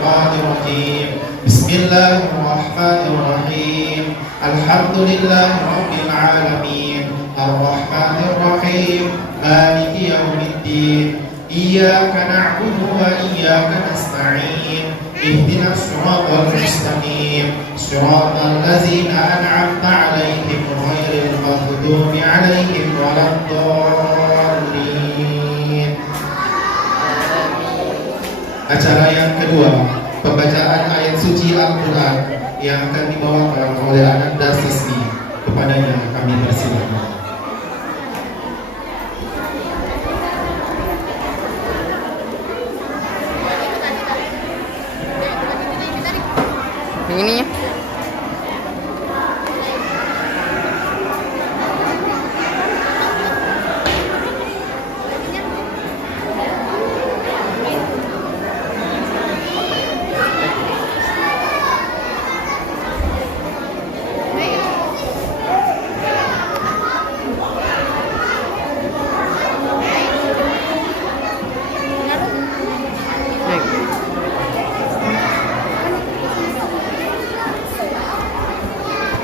الشيطان الرجيم بسم الله الرحمن الرحيم الحمد لله رب العالمين الرحمن الرحيم مالك يوم الدين إياك نعبد وإياك نستعين اهدنا الصراط المستقيم صراط الذين أنعمت عليهم غير المغضوب عليهم ولا الضالين. Acara yang kedua, pembacaan ayat suci Al-Quran yang akan dibawakan oleh Ananda Sisni. Kepadanya kami persilakan. Ini ya.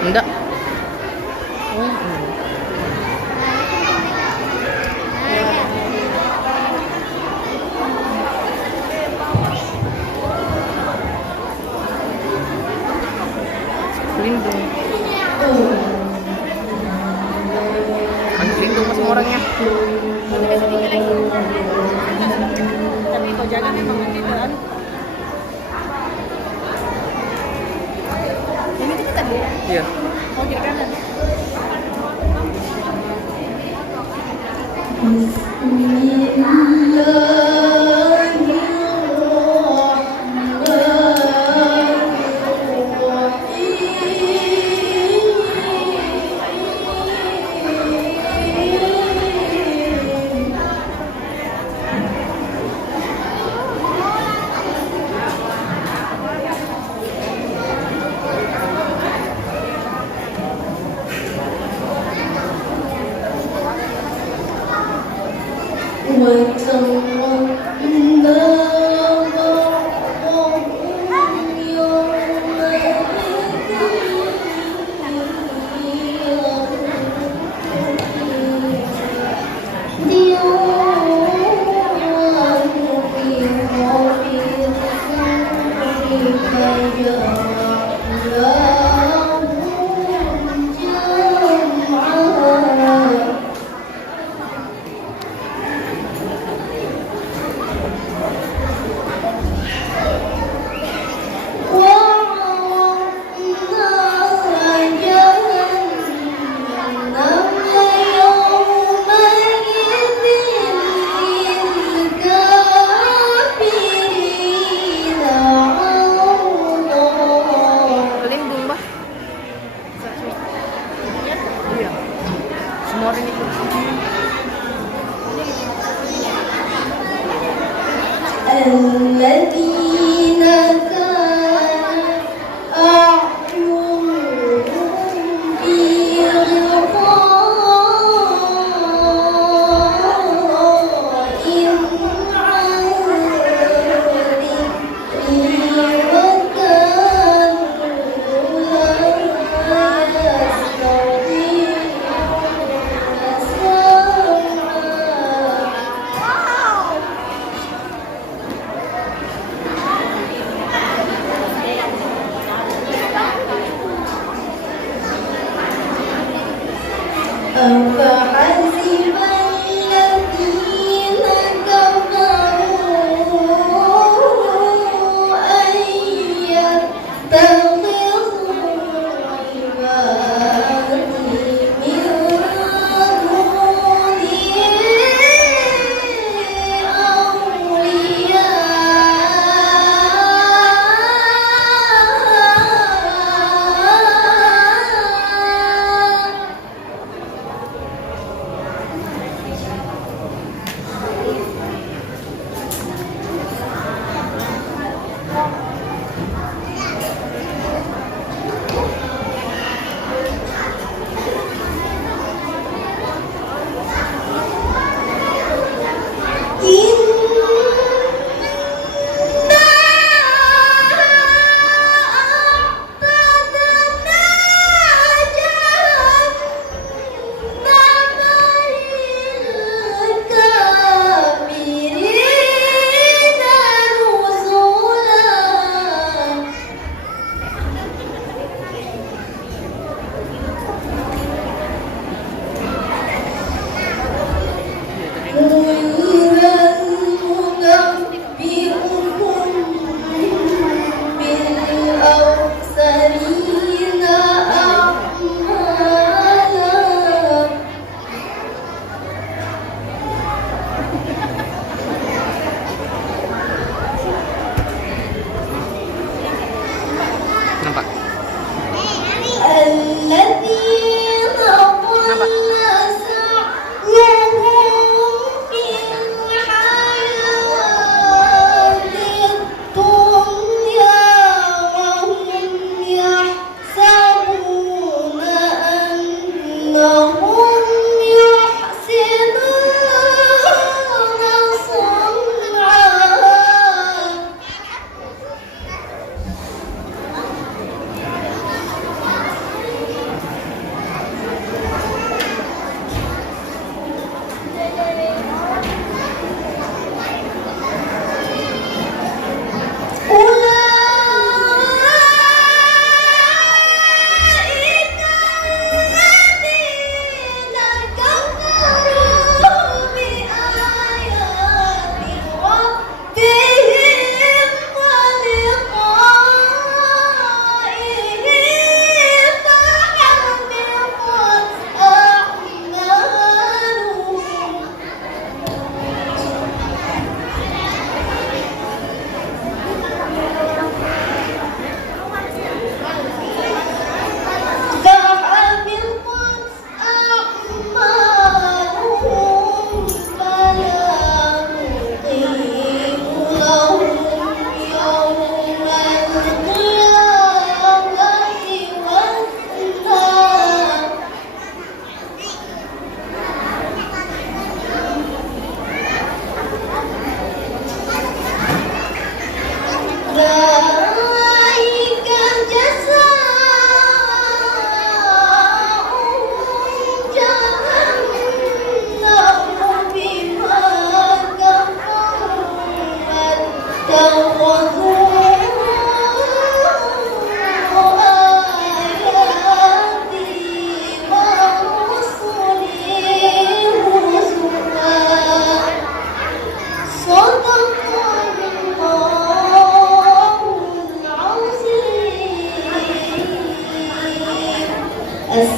Enggak. Lindung. Lindung semua orangnya. Tapi kau jaga memang nanti kan. Ini kita tadi ya? Iya. Oh, kiri kanan.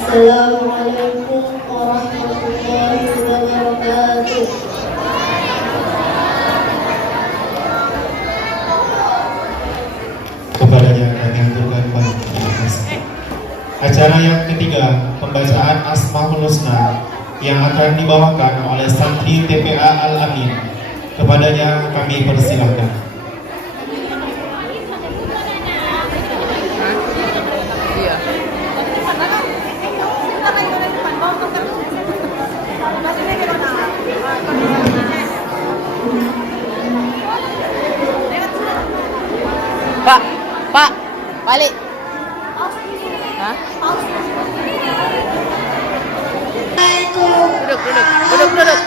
Assalamualaikum warahmatullahi wabarakatuh. Kepadanya kami aturkan banyak terima kasih. Acara yang ketiga, pembacaan Asmaul Husna yang akan dibawakan oleh santri TPA Al-Amin. Kepadanya kami persilakan. Iya. Pak, Pak, balik. Hah? Duduk.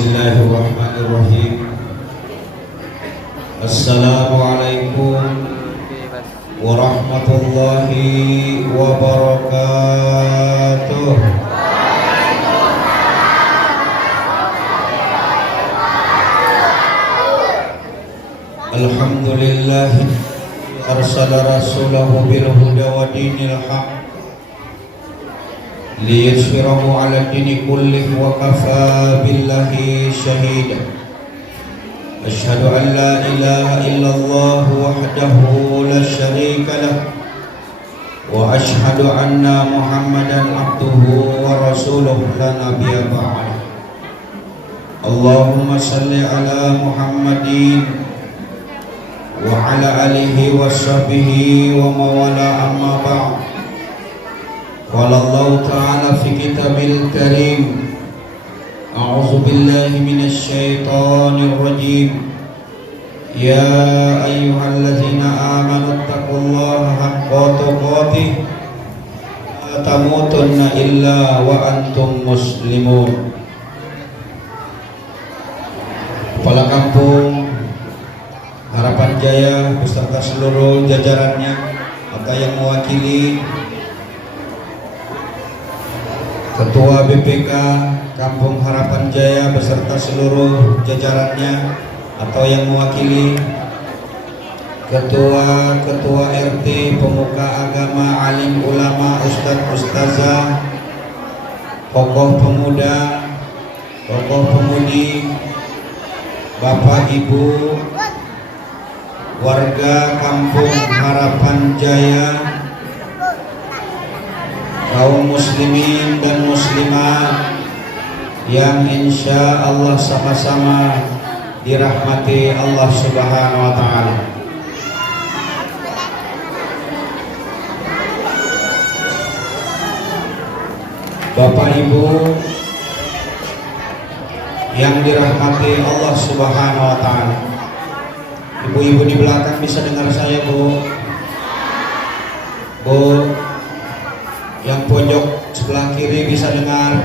Bismillahirrahmanirrahim. Assalamualaikum warahmatullahi wabarakatuh. Alhamdulillah arsala rasulahu bil huda wa dinil haq liyusfirahu ala dini kullih wa kafa billahi syahida. Asyhadu an la ilaha illallah wahdahu la syarika lah wa asyhadu anna muhammadan abduhu wa rasuluhu la nabiyya ba'dah. Allahumma salli ala Muhammadin wa ala alihi wa sahbihi wa mawala amma ba'd. Qala Allah ta'ala fi kitabil karim, a'udzu billahi minasy syaithanir rajim. Ya ayyuhalladzina amanu taqullaha haqqa tuqatih wa la tamutunna illa wa antum muslimun. Kepala Kampung Harapan Jaya beserta seluruh jajarannya atau yang mewakili Ketua BPK Kampung Harapan Jaya beserta seluruh jajarannya atau yang mewakili Ketua RT, pemuka agama, alim ulama, ustadz ustazah, tokoh pemuda, tokoh pemudi, Bapak Ibu, warga Kampung Harapan Jaya, kaum muslimin dan muslimat yang insya Allah sama-sama dirahmati Allah Subhanahu wa Ta'ala. Bapak Ibu yang dirahmati Allah Subhanahu wa Ta'ala, ibu-ibu di belakang bisa dengar saya, Bu? Bu, yang pojok sebelah kiri bisa dengar,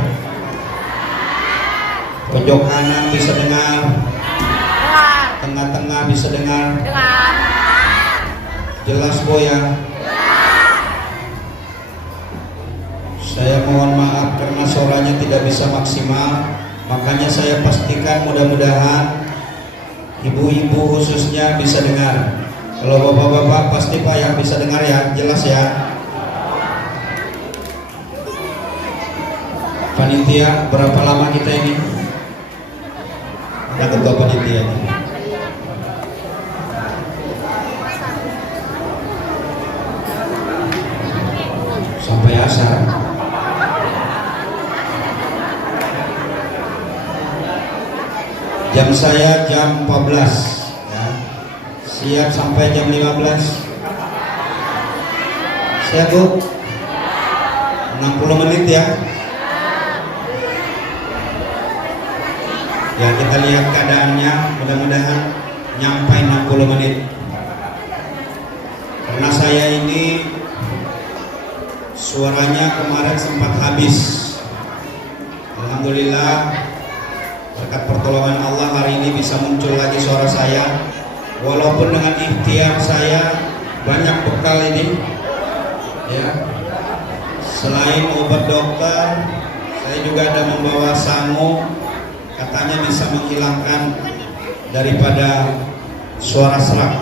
pojok kanan bisa dengar, tengah-tengah bisa dengar. Jelas, Bu, ya? Saya mohon maaf karena suaranya tidak bisa maksimal, makanya saya pastikan mudah-mudahan ibu-ibu khususnya bisa dengar. Kalau bapak-bapak pasti Pak yang bisa dengar ya, jelas ya. Panitia, berapa lama kita ini? Ada ketua panitia nih. Sampai asar. Jam saya jam 14 ya. Siap sampai jam 15. Siap, Bu? 60 menit ya. Ya, kita lihat keadaannya, mudah-mudahan nyampai 60 menit. Karena saya ini suaranya kemarin sempat habis. Alhamdulillah berkat pertolongan Allah hari ini bisa muncul lagi suara saya. Walaupun dengan ikhtiar saya banyak bekal ini ya. Selain obat dokter, saya juga ada membawa sangu, katanya bisa menghilangkan daripada suara serak.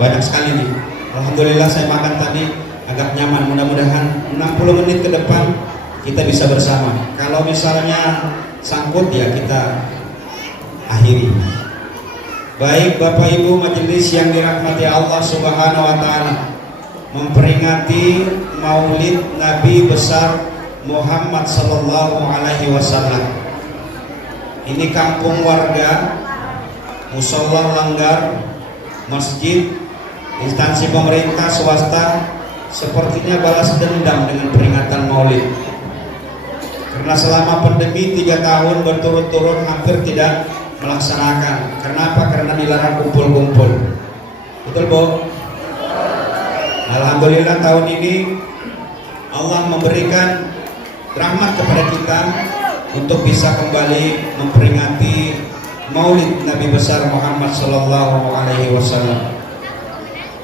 Banyak sekali nih. Alhamdulillah saya makan tadi agak nyaman. Mudah-mudahan 60 menit ke depan kita bisa bersama. Kalau misalnya sangkut ya kita akhiri. Baik Bapak Ibu majelis yang dirahmati Allah Subhanahu wa Ta'ala, memperingati Maulid Nabi besar Muhammad sallallahu alaihi wasallam. Ini kampung warga, musola langgar, masjid, instansi pemerintah, swasta sepertinya balas dendam dengan peringatan Maulid. Karena selama pandemi 3 tahun berturut-turut hampir tidak melaksanakan. Kenapa? Karena dilarang kumpul-kumpul. Betul, Bu? Alhamdulillah tahun ini Allah memberikan rahmat kepada kita untuk bisa kembali memperingati Maulid Nabi besar Muhammad sallallahu alaihi wasallam.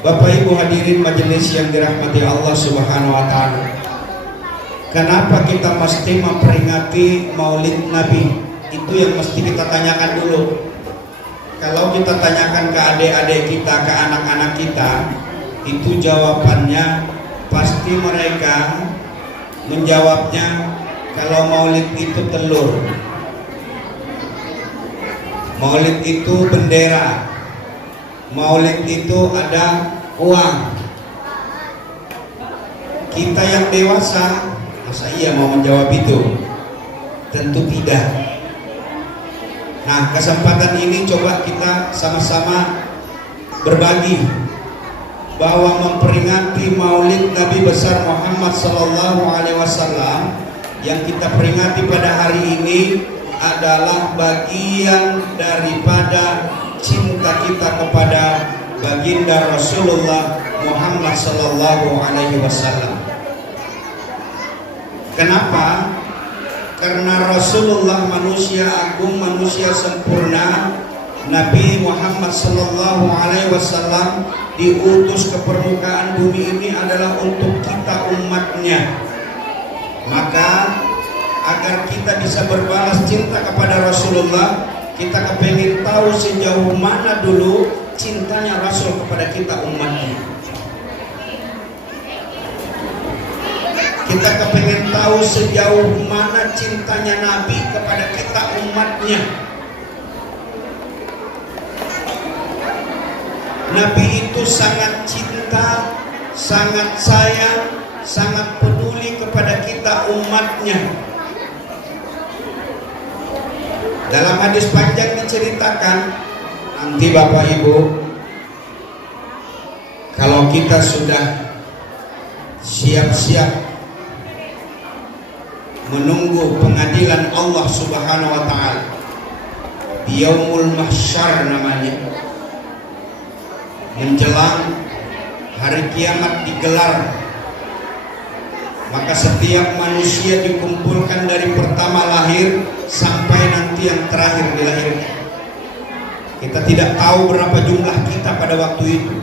Bapak Ibu hadirin majelis yang dirahmati Allah Subhanahu wa taala. Kenapa kita mesti memperingati Maulid Nabi? Itu yang mesti kita tanyakan dulu. Kalau kita tanyakan ke adik-adik kita, ke anak-anak kita, itu jawabannya pasti mereka menjawabnya kalau Maulid itu telur, Maulid itu bendera, Maulid itu ada uang. Kita yang dewasa, masa iya mau menjawab itu? Tentu tidak. Nah, kesempatan ini coba kita sama-sama berbagi bahwa memperingati Maulid Nabi besar Muhammad sallallahu alaihi wasallam yang kita peringati pada hari ini adalah bagian daripada cinta kita kepada baginda Rasulullah Muhammad sallallahu alaihi wasallam. Kenapa? Karena Rasulullah manusia agung, manusia sempurna, Nabi Muhammad sallallahu alaihi wasallam diutus ke permukaan bumi ini adalah untuk kita umatnya. Maka agar kita bisa berbalas cinta kepada Rasulullah, kita kepengin tahu sejauh mana dulu cintanya Rasul kepada kita umatnya. Kita kepengin tahu sejauh mana cintanya Nabi kepada kita umatnya. Nabi itu sangat cinta, sangat sayang, sangat peduli kepada kita umatnya. Dalam hadis panjang diceritakan, nanti Bapak Ibu, kalau kita sudah siap-siap menunggu pengadilan Allah Subhanahu wa taala, Yaumul Mahsyar namanya, menjelang hari kiamat digelar, maka setiap manusia dikumpulkan dari pertama lahir sampai nanti yang terakhir dilahirkan. Kita tidak tahu berapa jumlah kita pada waktu itu.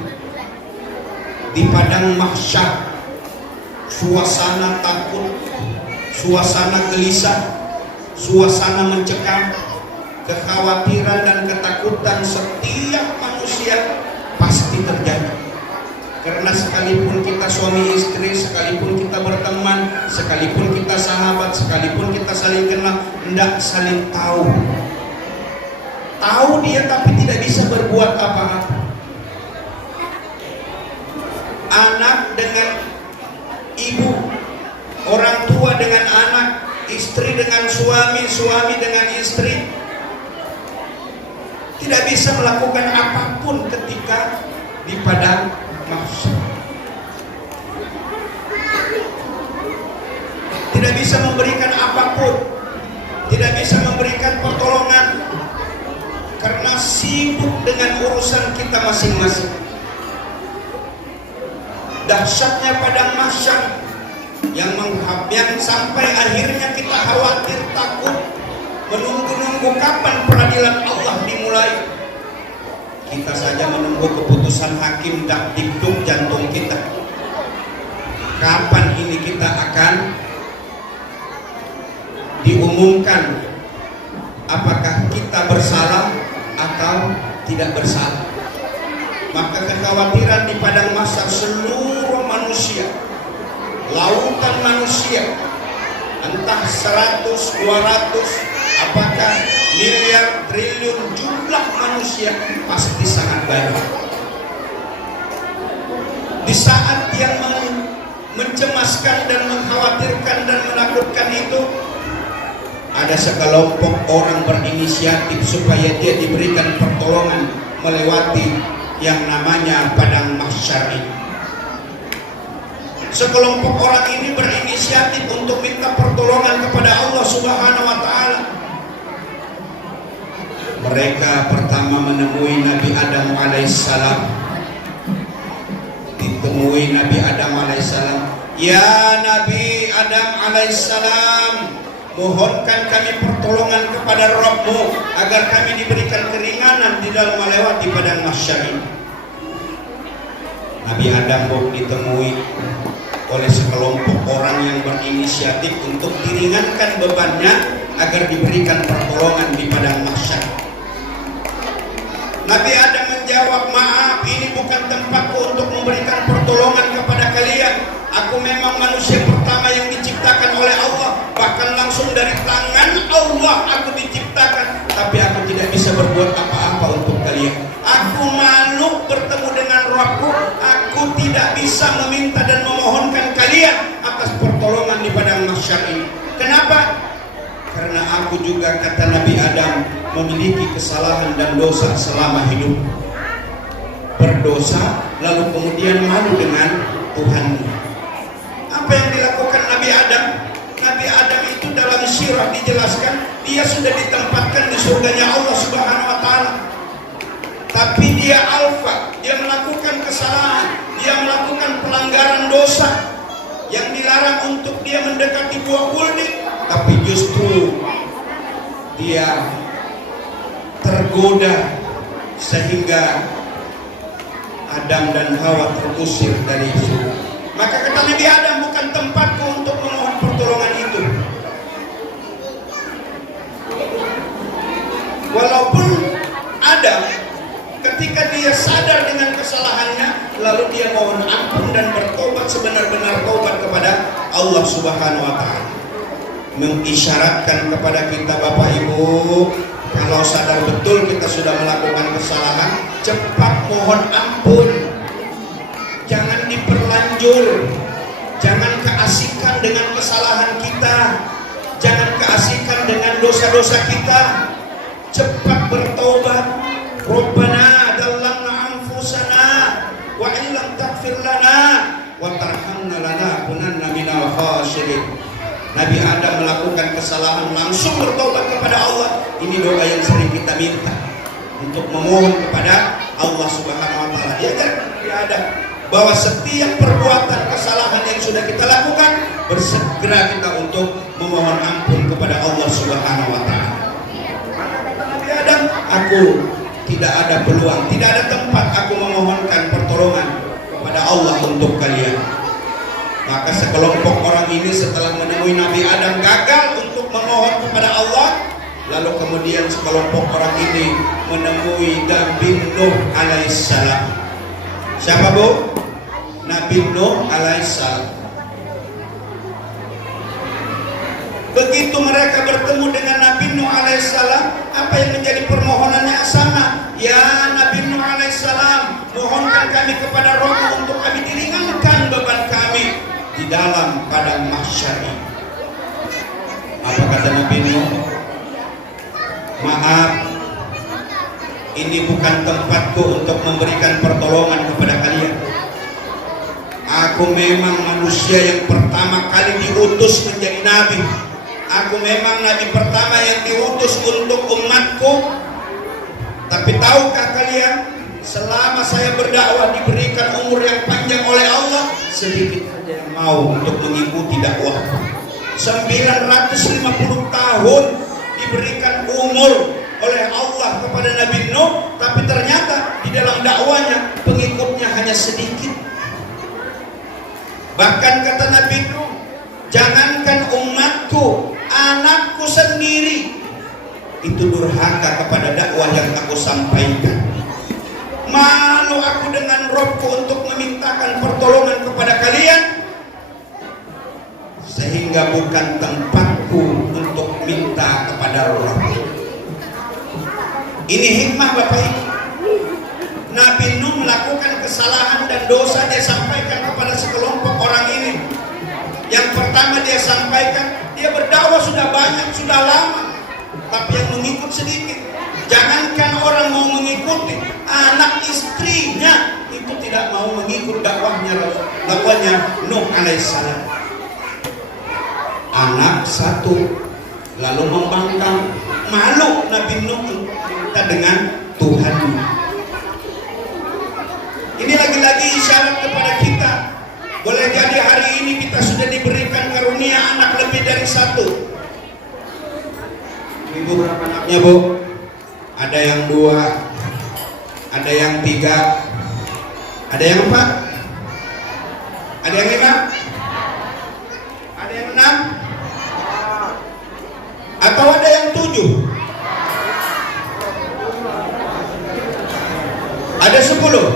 Di padang mahsyar, suasana takut, suasana gelisah, suasana mencekam, kekhawatiran dan ketakutan setiap manusia pasti terjadi. Karena sekalipun kita suami istri, sekalipun kita berteman, sekalipun kita sahabat, sekalipun kita saling kenal, hendak saling tahu. Tahu dia tapi tidak bisa berbuat apa-apa. Anak dengan ibu, orang tua dengan anak, istri dengan suami, suami dengan istri, tidak bisa melakukan apapun ketika di padang mahsyar. Tidak bisa memberikan apapun, tidak bisa memberikan pertolongan, karena sibuk dengan urusan kita masing-masing. Dahsyatnya padang mahsyar yang sampai akhirnya kita khawatir, takut, menunggu-nunggu kapan peradilan Allah dimulai. Kita saja menunggu keputusan hakim dak dikduk jantung kita. Kapan ini kita akan diumumkan apakah kita bersalah atau tidak bersalah. Maka kekhawatiran di padang mahsyar seluruh manusia, lautan manusia, entah 100, 200, apakah miliar, triliun, jumlah manusia pasti sangat banyak. Di saat yang mencemaskan dan mengkhawatirkan dan menakutkan itu, ada sekelompok orang berinisiatif supaya dia diberikan pertolongan melewati yang namanya padang mahsyar ini. Sekelompok orang ini berinisiatif untuk minta pertolongan kepada Allah Subhanahu wa taala. Mereka pertama menemui Nabi Adam alaihissalam. Ditemui Nabi Adam alaihissalam, "Ya Nabi Adam alaihissalam, mohonkan kami pertolongan kepada Rabb-Mu agar kami diberikan keringanan di dalam melewati padang mahsyar ini. Nabi Adam ditemui oleh sekelompok orang yang berinisiatif untuk diringankan bebannya agar diberikan pertolongan di padang mahsyar. Nabi Adam menjawab, maaf, ini bukan tempatku untuk memberikan pertolongan kepada kalian. Aku memang manusia pertama yang diciptakan oleh Allah, bahkan langsung dari tangan Allah aku diciptakan, tapi aku tidak bisa berbuat apa-apa untuk kalian. Aku malu bertemu dengan Rabbku, aku tidak bisa meminta dan memohonkan kalian atas pertolongan di padang mahsyar ini. Kenapa? Karena aku juga, kata Nabi Adam, memiliki kesalahan dan dosa selama hidup. Berdosa lalu kemudian malu dengan Tuhanmu. Apa yang dilakukan Nabi Adam? Nabi Adam itu dalam sirah dijelaskan dia sudah ditempatkan di surganya Allah Subhanahu wa taala. Tapi dia alfa, dia melakukan kesalahan, dia melakukan pelanggaran dosa yang dilarang untuk dia mendekati buah kuldi, tapi justru dia tergoda sehingga Adam dan Hawa terusir dari surga. Maka kata Nabi Adam, bukan tempatku untuk memohon pertolongan itu. Walaupun Adam ketika dia sadar dengan kesalahannya, lalu dia mohon ampun dan bertobat sebenar-benar tobat kepada Allah Subhanahu wa taala. Mengisyaratkan kepada kita, Bapak Ibu, kalau sadar betul kita sudah melakukan kesalahan, cepat mohon ampun. Jangan diperlanjur. Jangan keasikan dengan kesalahan kita. Jangan keasikan dengan dosa-dosa kita. Cepat bertobat. Rabbana adallanna anfusana wa illam taghfir lana wa tarhamna lanakunanna minal khasirin. Nabi Adam melakukan kesalahan langsung bertobat kepada Allah. Ini doa yang sering kita minta untuk memohon kepada Allah Subhanahu wa taala. Diajarkan Nabi Adam bahwa setiap perbuatan kesalahan yang sudah kita lakukan, bersegera kita untuk memohon ampun kepada Allah Subhanahu wa taala. Maka kata Nabi Adam, aku tidak ada peluang, tidak ada tempat aku memohonkan pertolongan kepada Allah untuk kalian. Maka sekelompok orang ini setelah menemui Nabi Adam gagal untuk memohon kepada Allah, lalu kemudian sekelompok orang ini menemui Nabi Nuh alaihissalam. Siapa Bu? Nabi Nuh alaihissalam. Begitu mereka bertemu dengan Nabi Nuh alaihissalam, apa yang menjadi permohonannya sama? Ya Nabi Nuh alaihissalam, mohonkan kami kepada Rabb untuk kami diringankan beban kami di dalam padang mahsyar ini. Apa kata Nabi Nuh? Maaf, ini bukan tempatku untuk memberikan pertolongan kepada kalian. Aku memang manusia yang pertama kali diutus menjadi nabi. Aku memang nabi pertama yang diutus untuk umatku. Tapi tahukah kalian, selama saya berdakwah diberikan umur yang panjang oleh Allah, sedikit saja yang mau untuk mengikuti dakwah. 950 tahun diberikan umur oleh Allah kepada Nabi Nuh, tapi ternyata di dalam dakwanya pengikutnya hanya sedikit. Bahkan kata Nabi Nuh, jangankan umatku, anakku sendiri itu durhaka kepada dakwah yang aku sampaikan. Malu aku dengan Rabbku untuk memintakan pertolongan kepada kalian, sehingga bukan tempatku untuk minta kepada Rabb. Ini hikmah Bapak Ibu. Nabi Nuh melakukan kesalahan dan dosa, dia sampaikan kepada sekelompok orang ini. Yang pertama dia sampaikan, dia berdakwah sudah banyak, sudah lama, tapi yang mengikut sedikit. Jangankan orang mau mengikuti, anak istrinya itu tidak mau mengikut dakwahnya Nuh alaihissalam. Anak satu, lalu membangkang, malu Nabi Nuh minta dengan Tuhan. Ini lagi-lagi isyarat kepada kita. Boleh jadi hari ini kita sudah diberikan karunia anak lebih dari satu. Ibu berapa anaknya, Bu? Ada yang 2, ada yang 3, ada yang 4, ada yang 5, ada yang 6, atau ada yang 7, ada 10.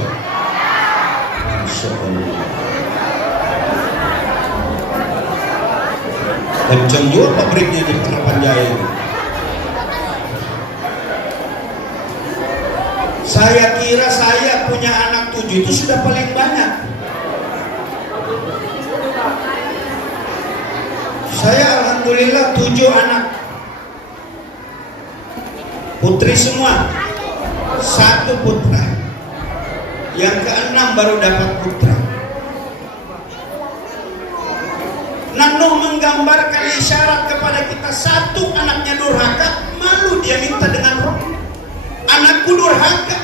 Masya Allah. Kenceng juga pabriknya di Harapan Jaya ini. Saya kira saya punya anak 7 itu sudah paling banyak. Saya alhamdulillah 7 anak. Putri semua. 1 putra. Yang ke-6 baru dapat putra. Nuh menggambarkan isyarat kepada kita, 1 anaknya durhaka, malu dia minta dengan roh. Anakku durhaka,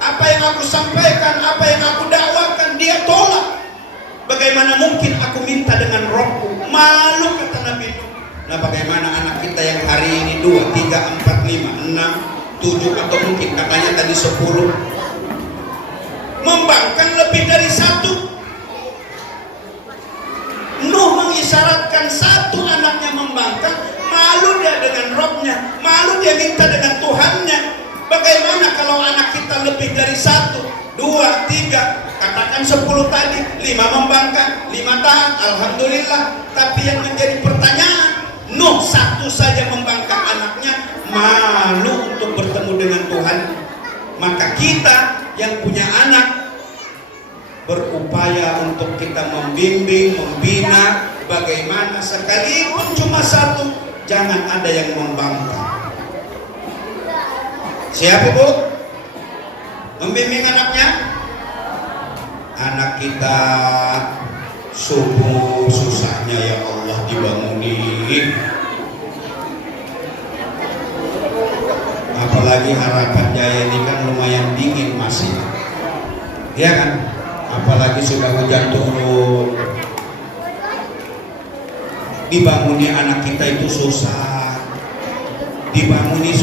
apa yang aku sampaikan, apa yang aku dakwakan dia tolak. Bagaimana mungkin aku minta dengan rohku? Malu, kata Nabi Nuh. Nah, bagaimana anak kita yang hari ini 2, 3, 4, 5, 6, 7 atau mungkin katanya tadi 10 membangkang lebih dari 1. Nuh mengisyaratkan 1 anaknya membangkang, malu dia dengan rohnya, malu dia minta dengan Tuhannya. Bagaimana kalau anak kita lebih dari 1, 2, 3, katakan 10 tadi, 5 membangkang, 5 taat, alhamdulillah. Tapi yang menjadi pertanyaan, Nuh 1 saja membangkang anaknya, malu untuk bertemu dengan Tuhan. Maka kita yang punya anak berupaya untuk kita membimbing, membina, bagaimana sekalipun cuma 1, jangan ada yang membangkang. Siapa, Bu? Membimbing anaknya? Anak kita subuh susahnya ya Allah dibangunin. Apalagi Harapan Jaya ini kan lumayan dingin masih, ya kan? Apalagi sudah hujan turun. Dibanguni anak kita itu susah. Dibanguni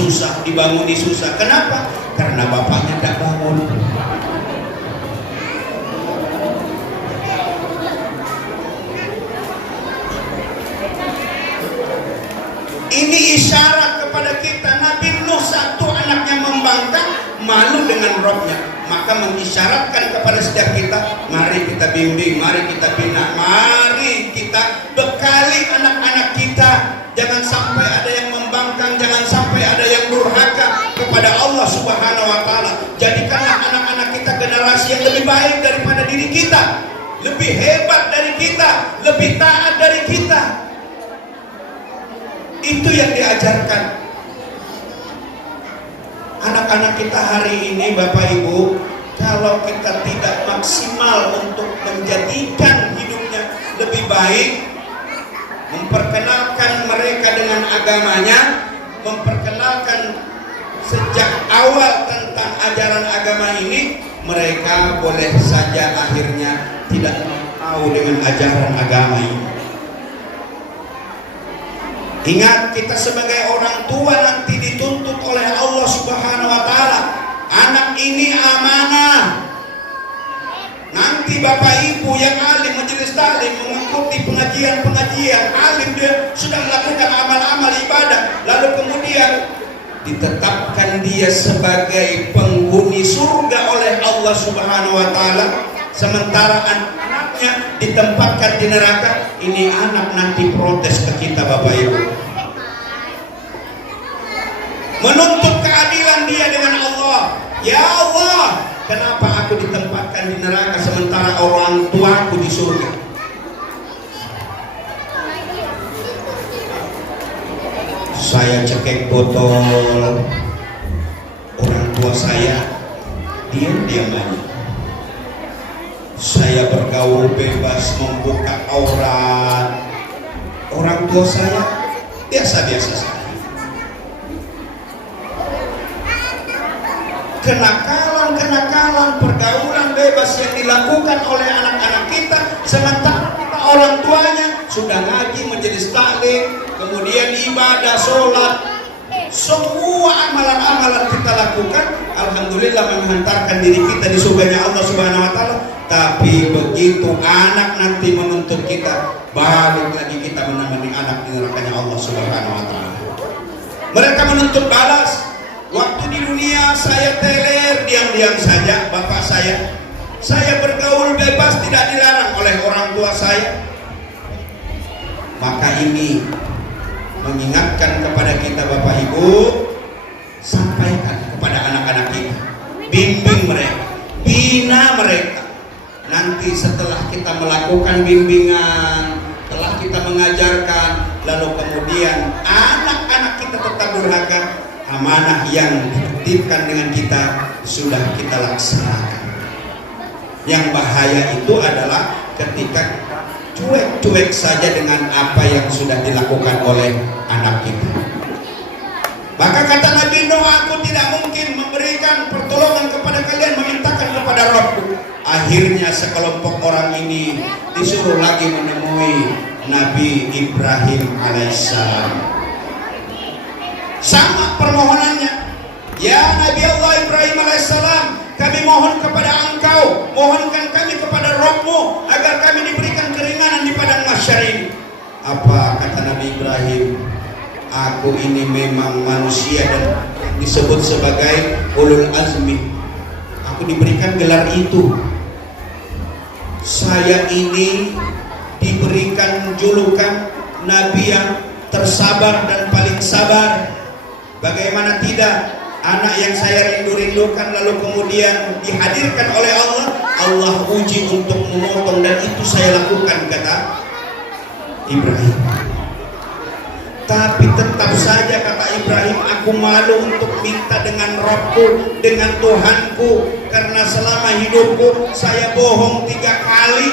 susah. Kenapa? Karena bapaknya tidak bangun. Ini isyarat kepada kita. Nabi Nuh 1 anaknya membangkang, malu dengan rohnya. Maka mengisyaratkan kepada setiap kita, mari kita bimbing, mari kita bina, mari kita bekali anak-anak kita. Jangan sampai ada yang membangkang, jangan sampai ada yang durhaka kepada Allah Subhanahu wa Ta'ala. Jadikanlah anak-anak kita generasi yang lebih baik daripada diri kita, lebih hebat dari kita, lebih taat dari kita. Itu yang diajarkan. Anak-anak kita hari ini, Bapak Ibu, kalau kita tidak maksimal untuk menjadikan hidupnya lebih baik, memperkenalkan mereka dengan agamanya, memperkenalkan sejak awal tentang ajaran agama ini, mereka boleh saja akhirnya tidak tahu dengan ajaran agama ini. Ingat, kita sebagai orang tua nanti dituntut oleh Allah Subhanahu wa Ta'ala. Anak ini amanah. Nanti Bapak Ibu yang alim, majelis taklim, mengikuti pengajian-pengajian, alim dia sudah melakukan amal-amal ibadah, lalu kemudian ditetapkan dia sebagai penghuni surga oleh Allah Subhanahu wa Ta'ala, sementara anaknya ditempatkan di neraka. Ini anak nanti protes ke kita, Bapak Ibu, menuntut keadilan dia dengan Allah. Ya Allah, kenapa aku ditempatkan di neraka sementara orang tuaku di surga? Saya cekek botol orang tua saya, diam-diam aja. Saya bergaul bebas, membuka aurat. Orang tua saya biasa-biasa saja. Kenakalan, pergaulan bebas yang dilakukan oleh anak-anak kita, sementara kita orang tuanya sudah ngaji, majelis taklim, kemudian ibadah, sholat, semua amalan-amalan kita lakukan, alhamdulillah menghantarkan diri kita di surganya Allah Subhanahu wa taala. Tapi begitu anak nanti menuntut kita, balik lagi kita menemani anak di nerakanya Allah Subhanahu wa taala. Mereka menuntut balas. Waktu di dunia saya teler diam-diam saja bapak saya. Saya bergaul bebas, tidak dilarang oleh orang tua saya. Maka ini mengingatkan kepada kita Bapak Ibu, sampaikan kepada anak-anak kita, bimbing mereka, bina mereka. Nanti setelah kita melakukan bimbingan, setelah kita mengajarkan, lalu kemudian anak-anak kita tetap durhaka, amanah yang dititipkan dengan kita sudah kita laksanakan. Yang bahaya itu adalah ketika cuek-cuek saja dengan apa yang sudah dilakukan oleh anak kita. Maka kata Nabi Nuh, aku tidak mungkin memberikan pertolongan kepada kalian, memintakan kepada Rabbku. Akhirnya sekelompok orang ini disuruh lagi menemui Nabi Ibrahim alaihissalam. Sama permohonannya, ya Nabi Allah Ibrahim alaihissalam, kami mohon kepada engkau, mohonkan kami kepada Rabbmu agar kami diberikan keringanan di padang mahsyar ini. Apa kata Nabi Ibrahim? Aku ini memang manusia dan disebut sebagai ulul azmi. Aku diberikan gelar itu. Saya ini diberikan julukan Nabi yang tersabar dan paling sabar. Bagaimana tidak? Anak yang saya rindu-rindukan lalu kemudian dihadirkan oleh Allah, Allah uji untuk memotong, dan itu saya lakukan, kata Ibrahim. Tapi tetap saja kata Ibrahim, aku malu untuk minta dengan Rabbku, dengan Tuhanku, karena selama hidupku saya bohong 3 kali.